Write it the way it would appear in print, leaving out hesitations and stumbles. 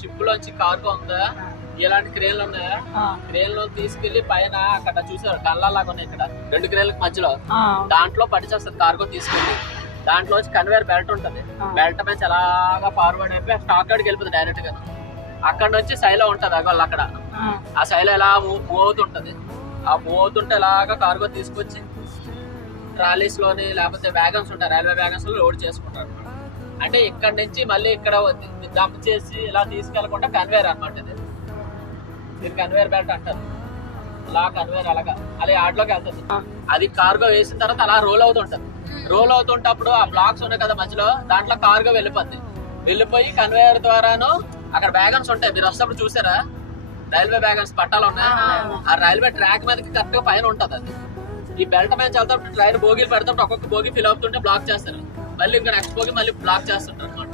Ship లోంచి cargo ఉందా, ఇలాంటి క్రేన్లు ఉన్నాయా, క్రేన్ లో తీసుకెళ్లి పైన అక్కడ చూసారు కళ్ళలాగా ఉన్నాయి ఇక్కడ 2 క్రేన్లకు మధ్యలో, దాంట్లో పట్టించేస్తుంది కార్గో తీసుకెళ్లి. దాంట్లోంచి కన్వేర్ బెల్ట్ ఉంటది, బెల్ట్ మీద అలాగా ఫార్వర్డ్ అయిపోయి స్టాక్ కాడికి వెళ్ళిపోతుంది డైరెక్ట్ గా. అక్కడ నుంచి శైలో ఉంటది అగోళ్ళు అక్కడ, ఆ శైలో ఎలా మూవ్ అవుతుంటది, ఆ మూవ్ అవుతుంటే ఇలాగా కార్గో తీసుకొచ్చి ట్రాలీస్ లోని లేకపోతే వ్యాగన్స్ ఉంటాయి, రైల్వే వ్యాగన్స్ లో లోడ్ చేసుకుంటారు. అంటే ఇక్కడ నుంచి మళ్ళీ ఇక్కడ డంప్ చేసి ఇలా తీసుకెళ్ళకుండా కన్వేర్ అనమాట ఇది. ఇది కన్వేర్ బెల్ట్ అంటారు. అలా కన్వేర్ అలా ఆటలోకి వెళ్తుంది. అది కార్గో వేసిన తర్వాత అలా రోల్ అవుతుంటది. రోల్ అవుతుంటప్పుడు ఆ బ్లాక్స్ ఉన్నాయి కదా మధ్యలో, దాంట్లో కార్గో వెళ్ళిపోయి కన్వేయర్ ద్వారాను అక్కడ వ్యాగన్స్ ఉంటాయి. మీరు వస్తప్పుడు చూసారా రైల్వే వ్యాగన్స్ పట్టాలు ఉన్నాయి, ఆ రైల్వే ట్రాక్ మీదకి కరెక్ట్ గా పైన ఉంటది అది. ఈ బెల్ట్ మీద వెళ్తాప్పుడు ట్రైన్ బోగీలు పెడతాం, ఒక్కొక్క బోగి ఫిల్ అవుతుంటే బ్లాక్ చేస్తారు, మళ్ళీ ఇంకా నెక్స్ట్ బోగి మళ్ళీ బ్లాక్ చేస్తుంటారు అనమాట.